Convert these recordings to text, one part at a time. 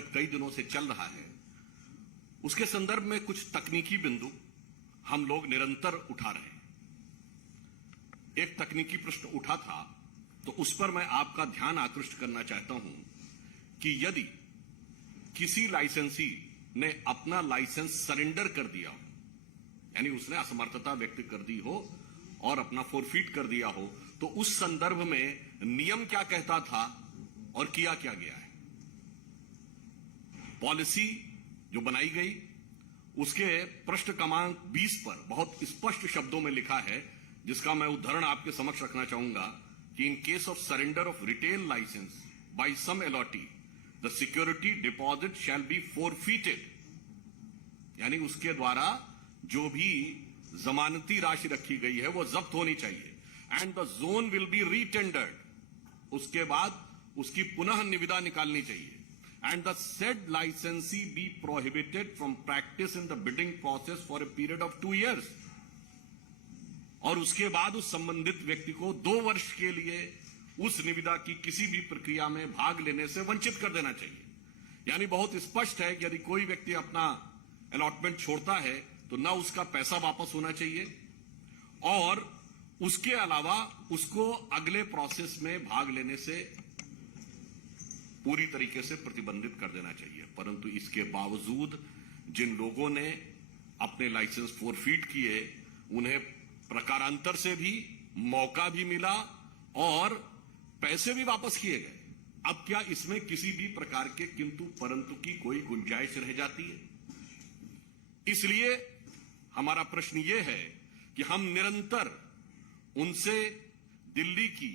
विगत कई दिनों से चल रहा है, उसके संदर्भ में कुछ तकनीकी बिंदु हम लोग निरंतर उठा रहे हैं। एक तकनीकी प्रश्न उठा था, तो उस पर मैं आपका ध्यान आकृष्ट करना चाहता हूं कि यदि किसी लाइसेंसी ने अपना लाइसेंस सरेंडर कर दिया हो, यानी उसने असमर्थता व्यक्त कर दी हो और अपना फोरफीट कर दिया हो, तो उस संदर्भ में नियम क्या कहता था और किया क्या गया है। पॉलिसी जो बनाई गई उसके पृष्ठ क्रमांक 20 पर बहुत स्पष्ट शब्दों में लिखा है, जिसका मैं उदाहरण आपके समक्ष रखना चाहूंगा कि in case of surrender of retail license by some allottee the security deposit shall be forfeited, यानी उसके द्वारा जो भी जमानती राशि रखी गई है वो जब्त होनी चाहिए, and the zone will be retendered, उसके बाद उसकी पुनः निविदा निकालनी चाहिए, and the said licensee be prohibited from practice in the bidding process for a period of 2 years, और उसके बाद उस संबंधित व्यक्ति को 2 वर्ष के लिए उस निविदा की किसी भी प्रक्रिया में भाग लेने से वंचित कर देना चाहिए। यानी बहुत स्पष्ट है कि यदि कोई व्यक्ति अपना अलॉटमेंट छोड़ता है तो न उसका पैसा वापस होना चाहिए और उसके अलावा उसको अगले प्रोसेस में भाग लेने से पूरी तरीके से प्रतिबंधित कर देना चाहिए। परंतु इसके बावजूद जिन लोगों ने अपने लाइसेंस फोरफीट किए, उन्हें प्रकारांतर से भी मौका भी मिला और पैसे भी वापस किए गए। अब क्या इसमें किसी भी प्रकार के किंतु परंतु की कोई गुंजाइश रह जाती है? इसलिए हमारा प्रश्न यह है कि हम निरंतर उनसे दिल्ली की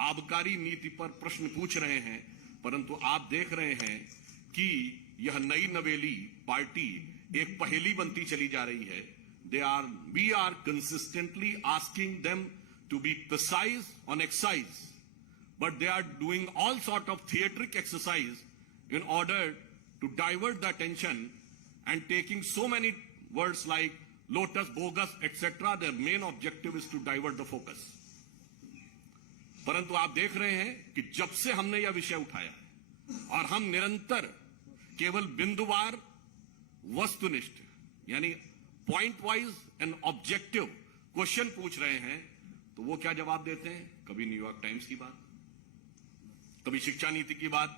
आबकारी नीति पर प्रश्न पूछ रहे हैं, परंतु आप देख रहे हैं कि यह नई नवेली पार्टी एक पहेली बनती चली जा रही है। we are consistently asking them to be precise on excise, but they are doing all sort of theatric exercise in order to divert the attention and taking so many words like lotus, bogus, etc. Their main objective is to divert the focus. परंतु आप देख रहे हैं कि जब से हमने यह विषय उठाया है और हम निरंतर केवल बिंदुवार वस्तुनिष्ठ यानी point wise and objective question पूछ रहे हैं, तो वो क्या जवाब देते हैं? कभी न्यूयॉर्क टाइम्स की बात, कभी शिक्षा नीति की बात,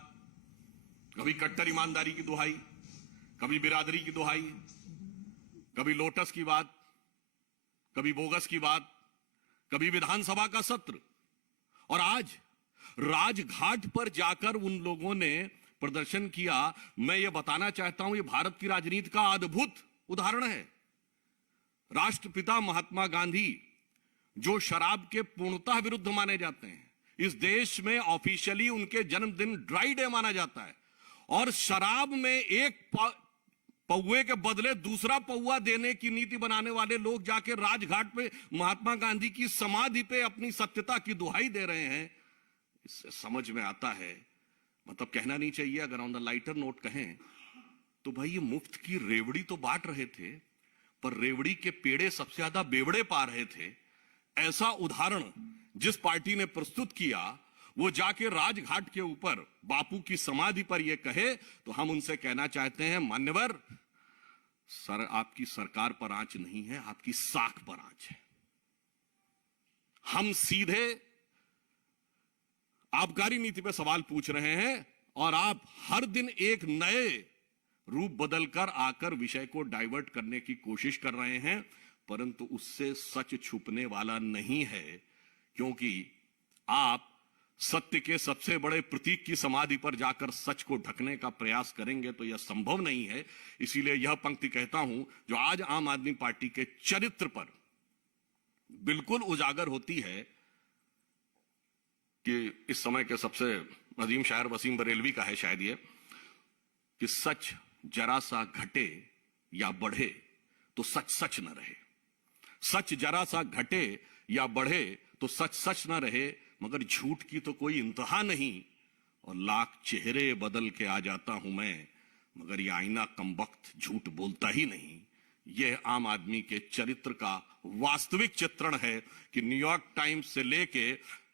कभी कट्टर ईमानदारी की दुहाई, कभी बिरादरी की दुहाई, कभी लोटस की बात, कभी बोगस की बात, कभी विधानसभा का सत्र, और आज राजघाट पर जाकर उन लोगों ने प्रदर्शन किया। मैं ये बताना चाहता हूं, ये भारत की राजनीति का अद्भुत उदाहरण है। राष्ट्रपिता महात्मा गांधी जो शराब के पूर्णतः विरुद्ध माने जाते हैं, इस देश में ऑफिशियली उनके जन्मदिन ड्राई डे माना जाता है, और शराब में एक पौवे के बदले दूसरा पौवा देने की नीति बनाने वाले लोग जाके राजघाट पे महात्मा गांधी की समाधि पे अपनी सत्यता की दुहाई दे रहे हैं। इससे समझ में आता है, मतलब कहना नहीं चाहिए, अगर ऑन द लाइटर नोट कहें तो भाई ये मुफ्त की रेवड़ी तो बांट रहे थे, पर रेवड़ी के पेड़े सबसे ज्यादा बेवड़े पा रहे थे। ऐसा उदाहरण जिस पार्टी ने प्रस्तुत किया, वो जाके राजघाट के ऊपर बापू की समाधि पर यह कहे, तो हम उनसे कहना चाहते हैं, मान्यवर सर, आपकी सरकार पर आंच नहीं है, आपकी साख पर आंच है। हम सीधे आबकारी नीति पर सवाल पूछ रहे हैं और आप हर दिन एक नए रूप बदलकर आकर विषय को डाइवर्ट करने की कोशिश कर रहे हैं, परंतु उससे सच छुपने वाला नहीं है, क्योंकि आप सत्य के सबसे बड़े प्रतीक की समाधि पर जाकर सच को ढकने का प्रयास करेंगे तो यह संभव नहीं है। इसीलिए यह पंक्ति कहता हूं जो आज आम आदमी पार्टी के चरित्र पर बिल्कुल उजागर होती है कि इस समय के सबसे अजीम शायर वसीम बरेलवी का है शायद ये, कि सच जरा सा घटे या बढ़े तो सच सच न रहे, सच जरा सा घटे या बढ़े तो सच सच न रहे, मगर झूठ की तो कोई इंतहा नहीं, और लाख चेहरे बदल के आ जाता हूं मैं, मगर ये आईना कमबख्त झूठ बोलता ही नहीं। यह आम आदमी के चरित्र का वास्तविक चित्रण है कि न्यूयॉर्क टाइम्स से लेके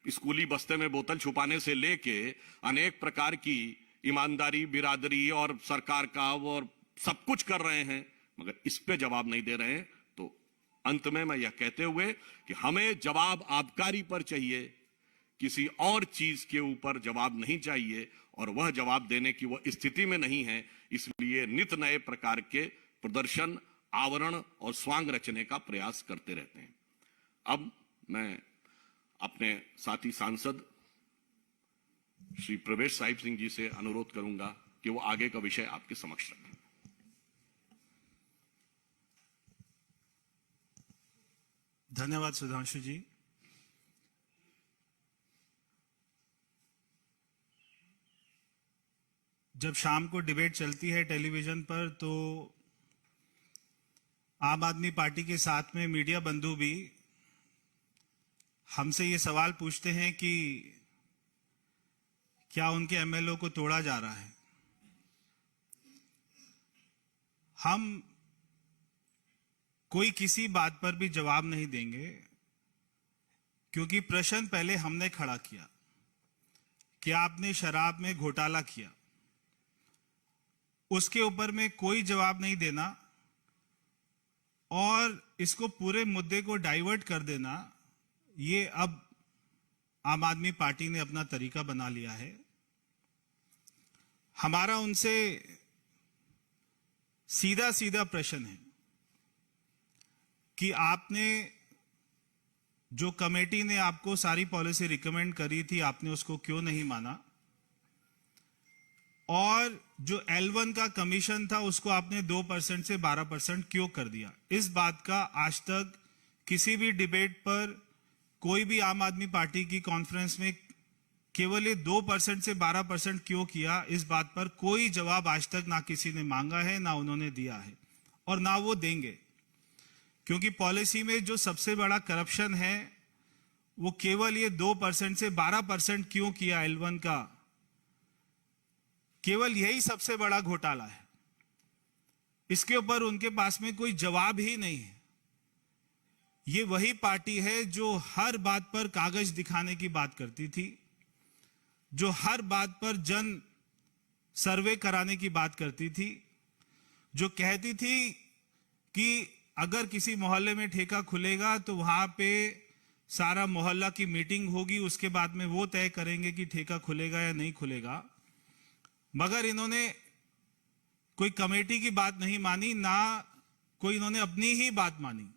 स्कूली बस्ते में बोतल छुपाने से लेके अनेक प्रकार की ईमानदारी, बिरादरी और सरकार का और सब कुछ कर रहे हैं, मगर इस पे जवाब नहीं दे रहे हैं। तो अंत में मैं यह कहते हुए कि हमें जवाब आबकारी पर चाहिए, किसी और चीज के ऊपर जवाब नहीं चाहिए, और वह जवाब देने की वह स्थिति में नहीं है। इसलिए नित नए प्रकार के प्रदर्शन, आवरण और स्वांग रचने का प्रयास करते रहते हैं। अब मैं अपने साथी सांसद श्री प्रवेश साहिब सिंह जी से अनुरोध करूंगा कि वो आगे का विषय आपके समक्ष रखें। धन्यवाद सुधांशु जी। जब शाम को डिबेट चलती है टेलीविजन पर, तो आम आदमी पार्टी के साथ में मीडिया बंधु भी हमसे ये सवाल पूछते हैं कि क्या उनके एमएलए को तोड़ा जा रहा है। हम कोई किसी बात पर भी जवाब नहीं देंगे, क्योंकि प्रश्न पहले हमने खड़ा किया कि आपने शराब में घोटाला किया, उसके ऊपर में कोई जवाब नहीं देना और इसको पूरे मुद्दे को डाइवर्ट कर देना, ये अब आम आदमी पार्टी ने अपना तरीका बना लिया है। हमारा उनसे सीधा सीधा प्रश्न है कि आपने जो कमेटी ने आपको सारी पॉलिसी रिकमेंड करी थी, आपने उसको क्यों नहीं माना, और जो L1 का कमीशन था उसको आपने 2% से 12% क्यों कर दिया। इस बात का आज तक किसी भी डिबेट पर, कोई भी आम आदमी पार्टी की कॉन्फ्रेंस में केवल ये 2% से 12% क्यों किया, इस बात पर कोई जवाब आज तक ना किसी ने मांगा है, ना उन्होंने दिया है और ना वो देंगे। क्योंकि पॉलिसी में जो सबसे बड़ा करप्शन है वो केवल ये 2% से 12% क्यों किया L1 का, केवल यही सबसे बड़ा घोटाला है। इसके ऊपर उनके पास में कोई जवाब ही नहीं है। ये वही पार्टी है जो हर बात पर कागज दिखाने की बात करती थी, जो हर बात पर जन सर्वे कराने की बात करती थी, जो कहती थी कि अगर किसी मोहल्ले में ठेका खुलेगा तो वहां पे सारा मोहल्ला की मीटिंग होगी, उसके बाद में वो तय करेंगे कि ठेका खुलेगा या नहीं खुलेगा। मगर इन्होंने कोई कमेटी की बात नहीं मानी, ना कोई इन्होंने अपनी ही बात मानी।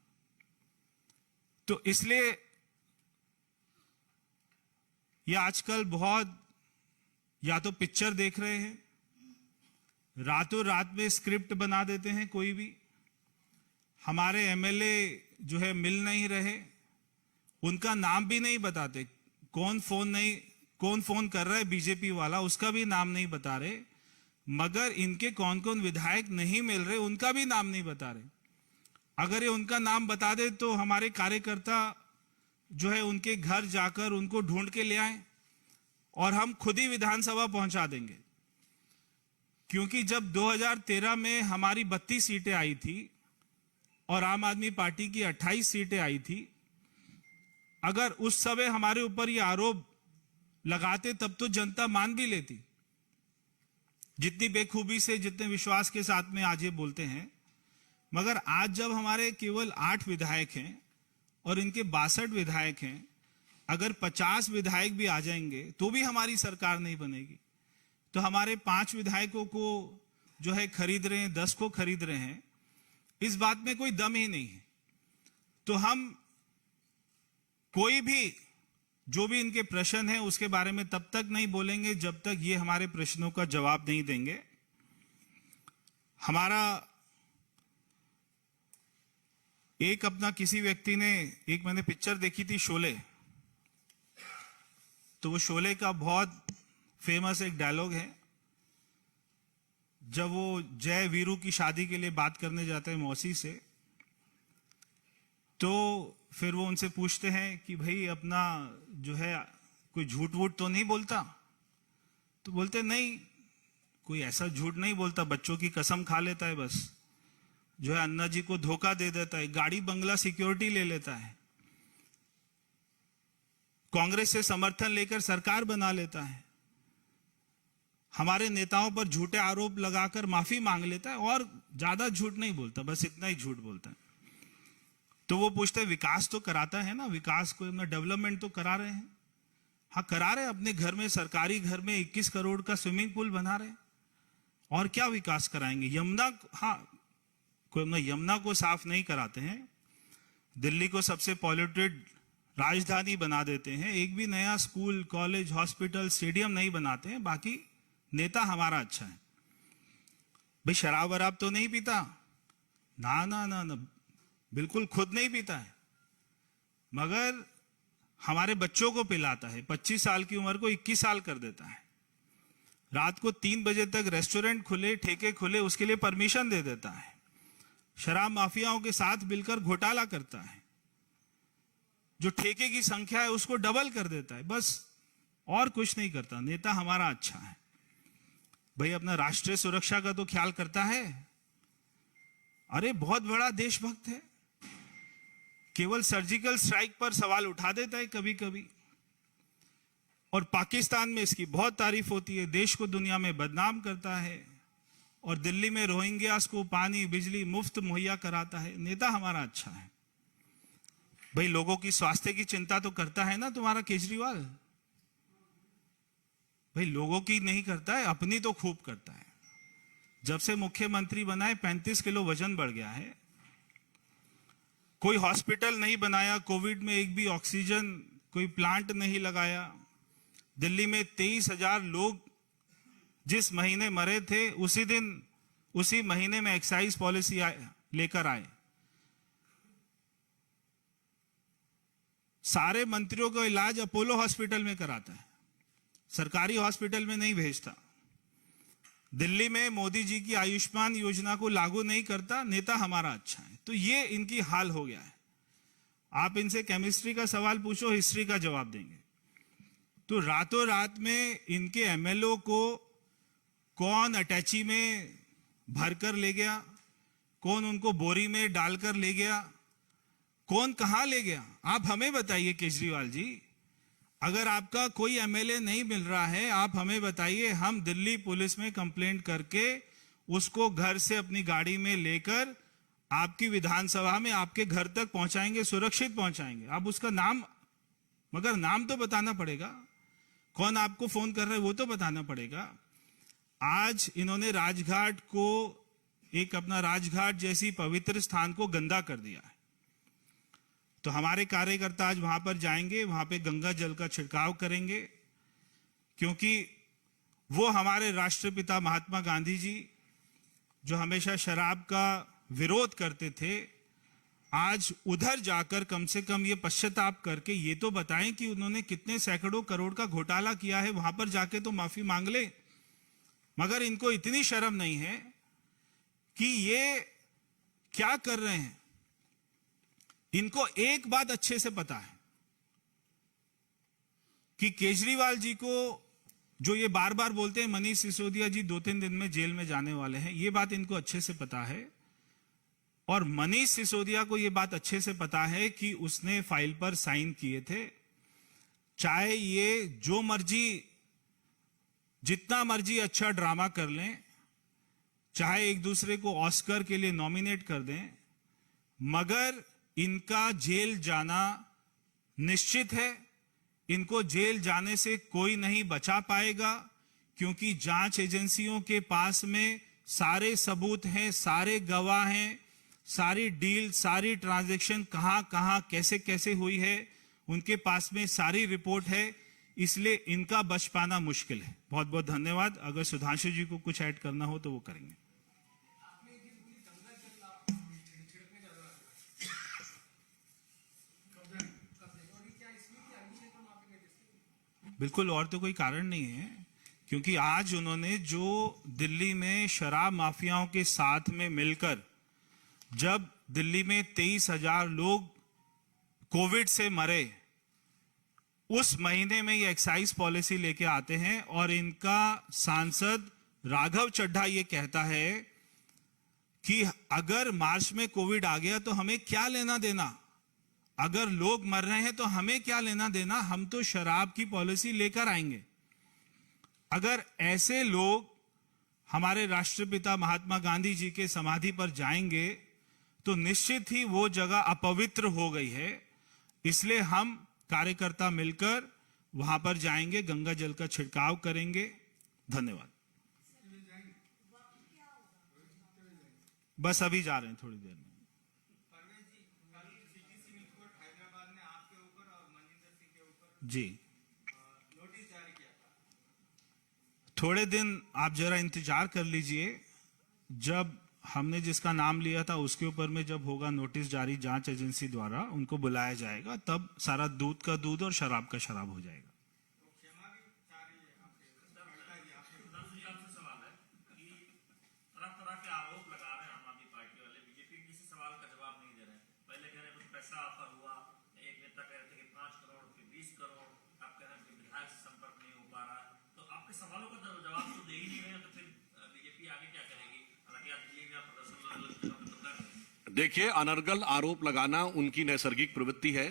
तो इसलिए ये आजकल बहुत या तो पिक्चर देख रहे हैं, रातों रात में स्क्रिप्ट बना देते हैं। कोई भी हमारे एमएलए जो है मिल नहीं रहे, उनका नाम भी नहीं बताते, कौन फोन कर रहा है बीजेपी वाला, उसका भी नाम नहीं बता रहे। मगर इनके कौन कौन विधायक नहीं मिल रहे, उनका भी नाम नहीं बता रहे। अगर ये उनका नाम बता दे तो हमारे कार्यकर्ता जो है उनके घर जाकर उनको ढूंढ के ले आए और हम खुद ही विधानसभा पहुंचा देंगे। क्योंकि जब 2013 में हमारी 32 सीटें आई थी और आम आदमी पार्टी की 28 सीटें आई थी, अगर उस समय हमारे ऊपर ये आरोप लगाते तब तो जनता मान भी लेती, जितनी बेखूबी से, जितने विश्वास के साथ में आज ये बोलते हैं। मगर आज जब हमारे केवल 8 विधायक हैं और इनके 62 विधायक हैं, अगर 50 विधायक भी आ जाएंगे तो भी हमारी सरकार नहीं बनेगी। तो हमारे 5 विधायकों को जो है खरीद रहे हैं, 10 को खरीद रहे हैं, इस बात में कोई दम ही नहीं है। तो हम कोई भी जो भी इनके प्रश्न हैं उसके बारे में तब तक नहीं बोलेंगे जब तक ये हमारे प्रश्नों का जवाब नहीं देंगे। हमारा एक अपना किसी व्यक्ति ने, एक मैंने पिक्चर देखी थी शोले, तो वो शोले का बहुत फेमस एक डायलॉग है, जब वो जय वीरू की शादी के लिए बात करने जाते हैं मौसी से, तो फिर वो उनसे पूछते हैं कि भाई अपना जो है कोई झूठ वूठ तो नहीं बोलता। तो बोलते नहीं, कोई ऐसा झूठ नहीं बोलता, बच्चों की कसम खा लेता है, बस जो है अन्ना जी को धोखा दे देता है, गाड़ी बंगला सिक्योरिटी ले लेता है, कांग्रेस से समर्थन लेकर सरकार बना लेता है। हमारे नेताओं पर झूठे आरोप लगाकर माफी मांग लेता है और ज्यादा झूठ नहीं बोलता, बस इतना ही झूठ बोलता है। तो वो पूछते हैं विकास तो कराता है ना, विकास को डेवलपमेंट तो करा रहे हैं। हाँ करा रहे हैं, अपने घर में, सरकारी घर में 21 करोड़ का स्विमिंग पूल बना रहे हैं, और क्या विकास कराएंगे। यमुना, हाँ कोई यमुना को साफ नहीं कराते हैं, दिल्ली को सबसे पॉल्यूटेड राजधानी बना देते हैं, एक भी नया स्कूल, कॉलेज, हॉस्पिटल, स्टेडियम नहीं बनाते हैं। बाकी नेता हमारा अच्छा है। भाई शराब वराब तो नहीं पीता, ना ना ना ना, बिल्कुल खुद नहीं पीता है, मगर हमारे बच्चों को पिलाता है। 25 साल की उम्र को 21 साल कर देता है। रात को 3 बजे तक रेस्टोरेंट खुले, ठेके खुले, उसके लिए परमिशन दे देता है। शराब माफियाओं के साथ मिलकर घोटाला करता है, जो ठेके की संख्या है उसको डबल कर देता है, बस और कुछ नहीं करता। नेता हमारा अच्छा है। भाई अपना राष्ट्रीय सुरक्षा का तो ख्याल करता है। अरे बहुत बड़ा देशभक्त है, केवल सर्जिकल स्ट्राइक पर सवाल उठा देता है कभी कभी, और पाकिस्तान में इसकी बहुत तारीफ होती है, देश को दुनिया में बदनाम करता है, और दिल्ली में रोहिंग्यास को पानी बिजली मुफ्त मुहैया कराता है। नेता हमारा अच्छा है। भाई लोगों की स्वास्थ्य की चिंता तो करता है ना तुम्हारा केजरीवाल। भाई लोगों की नहीं करता है, अपनी तो खूब करता है। जब से मुख्यमंत्री बनाए 35 किलो वजन बढ़ गया है। कोई हॉस्पिटल नहीं बनाया, कोविड में एक भी ऑक्सीजन कोई प्लांट नहीं लगाया। दिल्ली में 23,000 लोग जिस महीने मरे थे, उसी महीने में एक्साइज पॉलिसी लेकर आए। सारे मंत्रियों का इलाज अपोलो हॉस्पिटल में कराता है, सरकारी हॉस्पिटल में नहीं भेजता। दिल्ली में मोदी जी की आयुष्मान योजना को लागू नहीं करता। नेता हमारा अच्छा है। तो ये इनकी हाल हो गया है। आप इनसे केमिस्ट्री का सवाल पूछो, हिस्ट्री का जवाब देंगे। तो रातों रात में इनके एमएलओ को कौन अटैची में भरकर ले गया, कौन उनको बोरी में डालकर ले गया, कौन कहां ले गया, आप हमें बताइए केजरीवाल जी। अगर आपका कोई एमएलए नहीं मिल रहा है, आप हमें बताइए, हम दिल्ली पुलिस में कंप्लेंट करके उसको घर से अपनी गाड़ी में लेकर आपकी विधानसभा में आपके घर तक पहुंचाएंगे, सुरक्षित पहुंचाएंगे। आप उसका नाम, मगर नाम तो बताना पड़ेगा, कौन आपको फोन कर रहा है वो तो बताना पड़ेगा। आज इन्होंने राजघाट को, एक अपना राजघाट जैसी पवित्र स्थान को गंदा कर दिया है। तो हमारे कार्यकर्ता आज वहां पर जाएंगे, वहां पे गंगा जल का छिड़काव करेंगे, क्योंकि वो हमारे राष्ट्रपिता महात्मा गांधी जी, जो हमेशा शराब का विरोध करते थे, आज उधर जाकर कम से कम ये पश्चाताप करके ये तो बताएं कि उन्होंने कितने सैकड़ों करोड़ का घोटाला किया है। वहां पर जाके तो माफी मांग ले। मगर इनको इतनी शर्म नहीं है कि ये क्या कर रहे हैं। इनको एक बात अच्छे से पता है कि केजरीवाल जी को, जो ये बार बार बोलते हैं मनीष सिसोदिया जी 2-3 दिन में जेल में जाने वाले हैं, ये बात इनको अच्छे से पता है। और मनीष सिसोदिया को ये बात अच्छे से पता है कि उसने फाइल पर साइन किए थे। चाहे ये जो मर्जी, जितना मर्जी अच्छा ड्रामा कर लें, चाहे एक दूसरे को ऑस्कर के लिए नॉमिनेट कर दें, मगर इनका जेल जाना निश्चित है। इनको जेल जाने से कोई नहीं बचा पाएगा, क्योंकि जांच एजेंसियों के पास में सारे सबूत हैं, सारे गवाह हैं, सारी डील, सारी ट्रांजैक्शन कहां कहां कैसे कैसे हुई है, उनके पास में सारी रिपोर्ट है। इसलिए इनका बच पाना मुश्किल है। बहुत बहुत धन्यवाद। अगर सुधांशु जी को कुछ ऐड करना हो तो वो करेंगे। बिल्कुल, और तो कोई कारण नहीं है, क्योंकि आज उन्होंने जो दिल्ली में शराब माफियाओं के साथ में मिलकर, जब दिल्ली में 23,000 लोग कोविड से मरे, उस महीने में ये एक्साइज पॉलिसी लेके आते हैं। और इनका सांसद राघव चड्ढा ये कहता है कि अगर मार्च में कोविड आ गया तो हमें क्या लेना देना, अगर लोग मर रहे हैं तो हमें क्या लेना देना, हम तो शराब की पॉलिसी लेकर आएंगे। अगर ऐसे लोग हमारे राष्ट्रपिता महात्मा गांधी जी के समाधि पर जाएंगे तो निश्चित ही वो जगह अपवित्र हो गई है। इसलिए हम कार्यकर्ता मिलकर वहां पर जाएंगे, गंगा जल का छिड़काव करेंगे। धन्यवाद। बस अभी जा रहे हैं, थोड़ी देर में। जी, थोड़े दिन आप जरा इंतजार कर लीजिए। जब हमने जिसका नाम लिया था उसके ऊपर में जब होगा नोटिस जारी जांच एजेंसी द्वारा, उनको बुलाया जाएगा, तब सारा दूध का दूध और शराब का शराब हो जाएगा। देखिए, अनर्गल आरोप लगाना उनकी नैसर्गिक प्रवृत्ति है।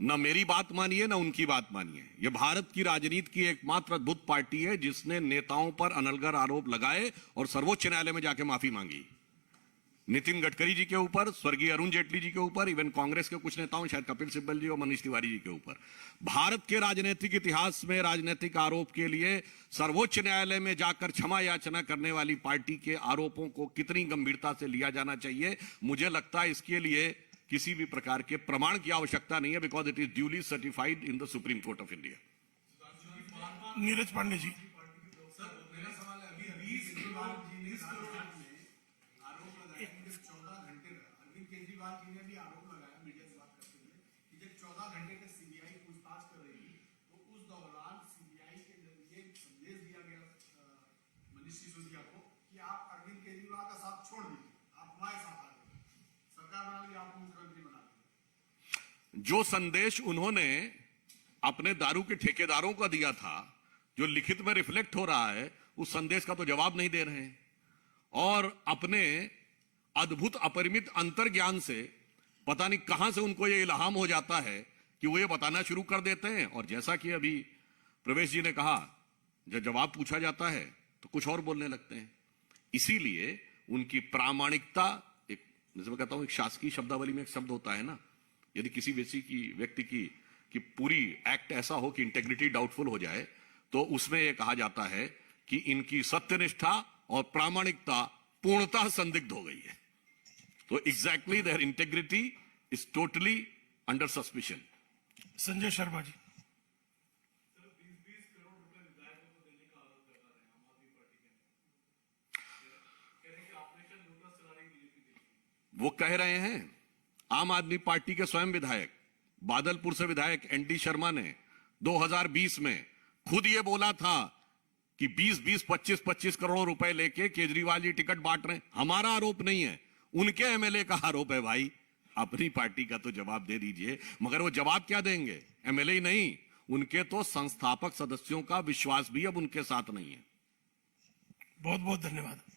न मेरी बात मानिए न उनकी बात मानिए। यह भारत की राजनीति की एकमात्र अद्भुत पार्टी है जिसने नेताओं पर अनर्गल आरोप लगाए और सर्वोच्च न्यायालय में जाके माफी मांगी। नितिन गडकरी जी के ऊपर, स्वर्गीय अरुण जेटली जी के ऊपर, इवन कांग्रेस के कुछ नेताओं, शायद कपिल सिब्बल जी और मनीष तिवारी जी के ऊपर। भारत के राजनीतिक इतिहास में राजनीतिक आरोप के लिए सर्वोच्च न्यायालय में जाकर क्षमा याचना करने वाली पार्टी के आरोपों को कितनी गंभीरता से लिया जाना चाहिए, मुझे लगता है इसके लिए किसी भी प्रकार के प्रमाण की आवश्यकता नहीं है, because it is duly certified in the supreme court of India. Neeraj Pandey ji. जो संदेश उन्होंने अपने दारू के ठेकेदारों को दिया था, जो लिखित में रिफ्लेक्ट हो रहा है, उस संदेश का तो जवाब नहीं दे रहे हैं। और अपने अद्भुत अपरिमित अंतर्ज्ञान से पता नहीं कहां से उनको ये इल्हाम हो जाता है कि वो ये बताना शुरू कर देते हैं। और जैसा कि अभी प्रवेश जी ने कहा, जब जवाब पूछा जाता है तो कुछ और बोलने लगते हैं। इसीलिए उनकी प्रामाणिकता, एक जैसे मैं कहता हूं, एक शासकीय शब्दावली में एक शब्द होता है ना, यदि किसी व्यक्ति की पूरी एक्ट ऐसा हो कि इंटेग्रिटी डाउटफुल हो जाए, तो उसमें यह कहा जाता है कि इनकी सत्यनिष्ठा और प्रामाणिकता पूर्णतः संदिग्ध हो गई है। तो exactly there integrity is totally under suspicion. Sanjay Sharma ji. वो कह रहे हैं, आम आदमी पार्टी के स्वयं विधायक, बादलपुर से विधायक एनडी शर्मा ने 2020 में खुद ये बोला था कि 20-20, 25-25 करोड़ रुपए लेके केजरीवाल जी टिकट बांट रहे हैं। हमारा आरोप नहीं है, उनके एमएलए का आरोप है। भाई, अपनी पार्टी का तो जवाब दे दीजिए। मगर वो जवाब क्या देंगे? एमएलए ही नहीं, उनके तो संस्थापक सदस्यों का विश्वास भी अब उनके साथ नहीं है। बहुत बहुत धन्यवाद।